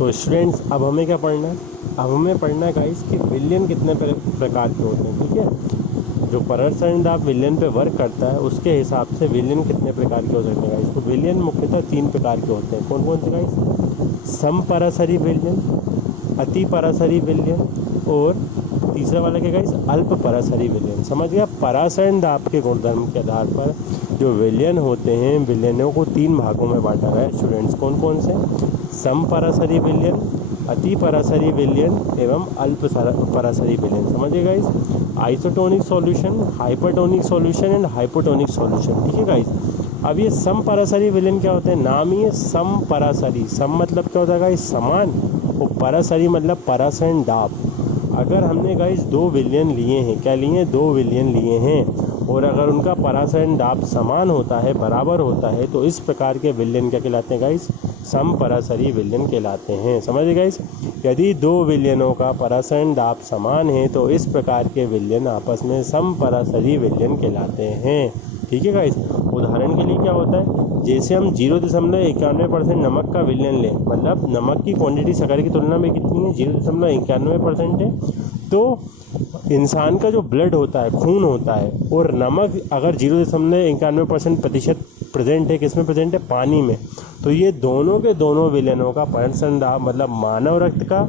तो स्टूडेंट्स अब हमें क्या पढ़ना है, अब हमें पढ़ना है गाइस कि विलयन कितने प्रकार के होते हैं। ठीक है, जो परासरण दाब विलयन पे वर्क करता है उसके हिसाब से विलयन कितने प्रकार के हो सकते हैं गाइस। तो विलयन मुख्यतः 3 प्रकार के होते हैं। कौन कौन से गाइस? समपरासरी विलयन, अति परासरी विलयन और तीसरा वाला क्या गाइस? अल्प परासरी विलयन। समझ गया? परासरण दाब के गुणधर्म के आधार पर जो विलयन होते हैं, विलयनों को 3 भागों में बांटा गया है स्टूडेंट्स। कौन कौन से? समपरासरी विलयन, अति परासरी विलयन एवं अल्प परासरी विलयन। समझिए guys? Isotonic solution, hypertonic solution and hypotonic solution. ठीक है गाइस? अब ये समपरासरी विलयन क्या होते हैं? नाम ही है समपरासरी। सम मतलब क्या होता है गाइस? समान, और परासरी मतलब परासरण दाब। अगर हमने गाइस 2 विलयन लिए हैं, क्या लिए हैं? 2 विलयन लिए हैं, और अगर उनका परासरण दाब समान होता है, बराबर होता है, तो इस प्रकार के विलयन क्या कहलाते हैं गाइस? समपरासरी विलयन कहलाते हैं। समझिए गाइस? यदि 2 विलयनों का परासरण दाब समान है तो इस प्रकार के विलयन आपस में समपरासरी विलयन कहलाते हैं। ठीक है गाइस? उदाहरण के लिए क्या होता है, जैसे हम 0.91% नमक का विलयन लें, मतलब नमक की क्वांटिटी शक्कर की तुलना में कितनी है? 0.91% है। तो इंसान का जो ब्लड होता है, खून होता है, और नमक अगर 0.91% प्रेजेंट है, किसमें प्रेजेंट है? पानी में। तो ये दोनों के दोनों विलयनों का परासरण दाब, मतलब मानव रक्त का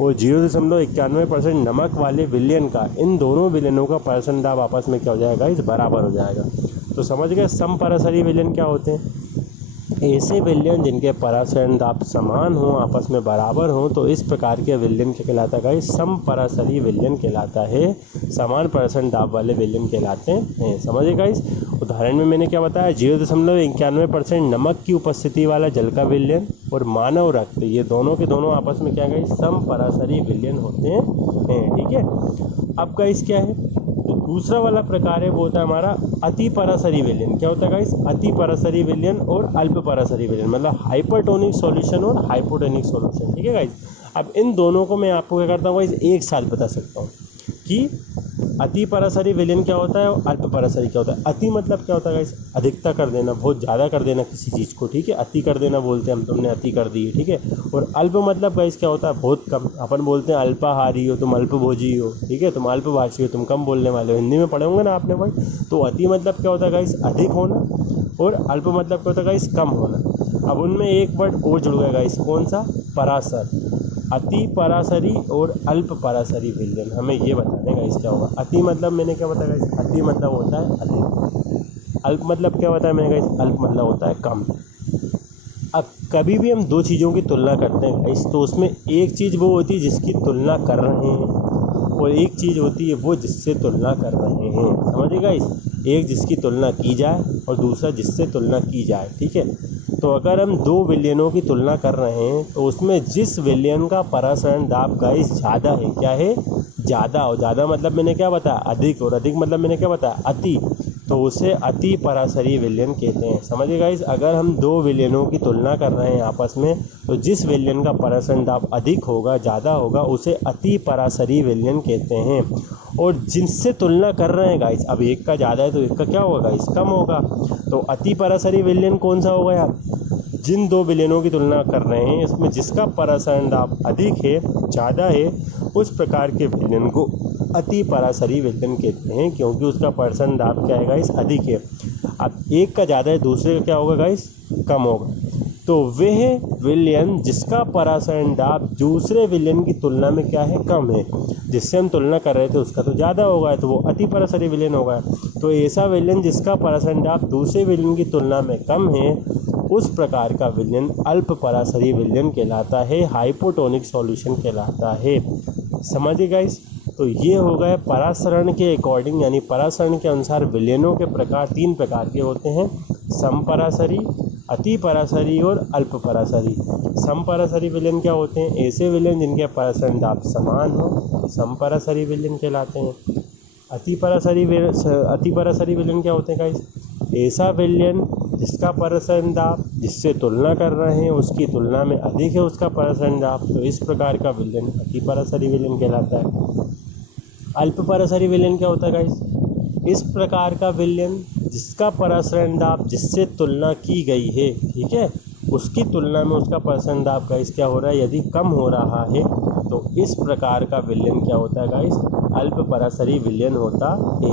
और 0.91% नमक वाले विलयन का, इन दोनों विलयनों का परासरण दाब आपस में क्या हो जाएगा? इस बराबर हो जाएगा। तो समझ गए समपरासरी विलयन क्या होते हैं? ऐसे विलयन जिनके परासरण दाब समान हो, आपस में बराबर हो, तो इस प्रकार के विलयन क्या कहलाता है गाइस? समपरासरी विलयन कहलाता है। समान परासरण दाब वाले विलयन कहलाते हैं। समझिए गाइस? उदाहरण में मैंने क्या बताया? 0.91% नमक की उपस्थिति वाला जल का विलयन और मानव रक्त, ये दोनों के दोनों आपस में क्या गाइस? समपरासरी विलयन होते हैं। ठीक है? अब गाइस क्या है, तो दूसरा वाला प्रकार है वो होता है हमारा अति परासरी विलयन। क्या होता है गाइस? अति परासरी विलयन और अल्प परासरी विलयन, मतलब हाइपरटोनिक सॉल्यूशन और हाइपोटोनिक सॉल्यूशन। ठीक है गाइस? अब इन दोनों को मैं आपको क्या करता हूँ गाइस? एक साथ बता सकता हूँ कि अति परासरी विलयन क्या होता है और अल्प परासरी क्या होता है। अति मतलब क्या होता है गाइस? अधिकता कर देना, बहुत ज़्यादा कर देना किसी चीज़ को। ठीक है? अति कर देना बोलते हैं हम, तुमने अति कर दी है। ठीक है? और अल्प मतलब गाइस क्या होता है? बहुत कम। अपन बोलते हैं अल्पाहारी हो तुम, अल्पभोजी हो। ठीक है? तुम अल्पभाषी हो, तुम कम बोलने वाले हो। हिंदी में पढ़े होंगे ना आपने भाई। तो अति मतलब क्या होता है गाइस? अधिक होना, और अल्प मतलब क्या होता है गाइस? कम होना। अब उनमें एक वर्ड और जुड़ गया गाइस, कौन सा? परासर। अति परासरी और अल्प परासरी विलयन, हमें ये बताने गाइस क्या होगा। अति मतलब मैंने क्या बताया गाइस? अति मतलब होता है अधिक। अल्प मतलब क्या बताया मैंने गाइस? अल्प मतलब होता है कम। अब कभी भी हम 2 चीज़ों की तुलना करते हैं गाइस, तो उसमें एक चीज़ वो होती है जिसकी तुलना कर रहे हैं, और एक चीज़ होती है वो जिससे तुलना कर रहे हैं। समझिए गाइस? एक जिसकी तुलना की जाए और दूसरा जिससे तुलना की जाए। ठीक है? तो अगर हम 2 विलयनों की तुलना कर रहे हैं तो उसमें जिस विलयन का परासरण दाब गाइस ज़्यादा है, क्या है? ज़्यादा। और ज़्यादा मतलब मैंने क्या बताया? अधिक। और अधिक मतलब मैंने क्या बताया? अति। तो उसे अति परासरी विलयन कहते हैं। समझिए गाइस? अगर हम 2 विलयनों की तुलना कर रहे हैं आपस में, तो जिस विलयन का परासरण दाब अधिक होगा, ज़्यादा होगा, उसे अति परासरी विलयन कहते हैं। और जिनसे तुलना कर रहे हैं गाइस, अब एक का ज़्यादा है तो एक का क्या होगा गाइस? कम होगा। तो अति परासरी विलयन कौन सा होगा यार? जिन 2 विलयनों की तुलना कर रहे हैं इसमें जिसका परासरण दाब अधिक है, ज़्यादा है, उस प्रकार के विलयन को अति परासरी विलयन कहते हैं, क्योंकि उसका परासरण दाब क्या है गाइस? अधिक है। अब एक का ज़्यादा है, दूसरे का क्या होगा गाइस? कम होगा। तो वह विलयन जिसका परासरण दाब दूसरे विलयन की तुलना में क्या है? कम है। जिससे हम तुलना कर रहे थे उसका तो ज़्यादा होगा, तो वो अति परासरी विलयन होगा। तो ऐसा विलयन जिसका परासरण दाब दूसरे विलयन की तुलना में कम है, उस प्रकार का विलयन अल्प परासरी विलयन कहलाता है, हाइपोटोनिक सॉल्यूशन कहलाता है। समझिए गाइस? तो ये हो गए परासरण के अकॉर्डिंग, यानी परासरण के अनुसार विलयनों के प्रकार 3 प्रकार के होते हैं: समपरासरी, अति परासरी और अल्प परासरी। समपरासरी विलयन क्या होते हैं? ऐसे विलयन जिनके परासरण दाब समान हो, समपरासरी विलयन कहलाते हैं। अति परासरी विलयन क्या होते हैं गाइस? ऐसा विलयन जिसका परासरण दाब जिससे तुलना कर रहे हैं उसकी तुलना में अधिक है उसका परासरण दाब, तो इस प्रकार का विलयन अति परासरी विलयन कहलाता है। अल्प परासरी विलयन क्या होता है गाइस? इस प्रकार का विलयन जिसका परासरण दाब जिससे तुलना की गई है, ठीक है, उसकी तुलना में उसका परसेंट दाब गाइस क्या हो रहा है, यदि कम हो रहा है तो इस प्रकार का विलयन क्या होता है गाइस, अल्प परासरी विलयन होता है।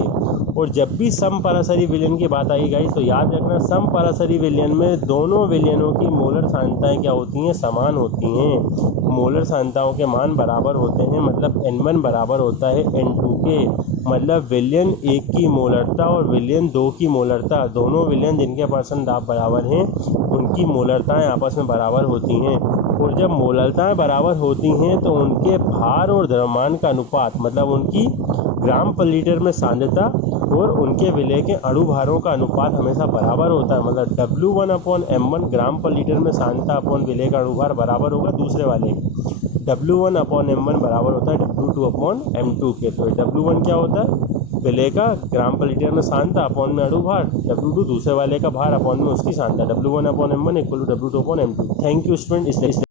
और जब भी सम परासरी विलयन की बात आई गाइस तो याद रखना सम परासरी विलयन में दोनों विलयनों की मोलर सांद्रताएं क्या होती हैं, समान होती हैं। मोलर सांद्रताओं के मान बराबर होते हैं, मतलब N1 बराबर होता है N2 के। मतलब विलयन 1 की मोलरता और विलयन 2 की मोलरता, दोनों विलयन जिनके परसेंट दाब बराबर हैं उनकी मोलरताएं आपस में बराबर होती हैं। और जब मोलरताएं बराबर होती हैं तो उनके भार और द्रव्यमान का अनुपात, मतलब उनकी ग्राम पर लीटर में सांद्रता और उनके विलय के अणु भारों का अनुपात हमेशा बराबर होता है। मतलब W1/m1 ग्राम पर लीटर में सांद्रता अपॉन विलय का अणुभार बराबर होगा दूसरे वाले के। W1/m1 बराबर होता है W2/m2 के। तो W1 क्या होता है, विलय का ग्राम पर लीटर में सांद्रता अपॉन में अणुभार, W2 दूसरे वाले का भार अपॉन में उसकी सांद्रता। W1/m1 = W2/m2। Thank you student.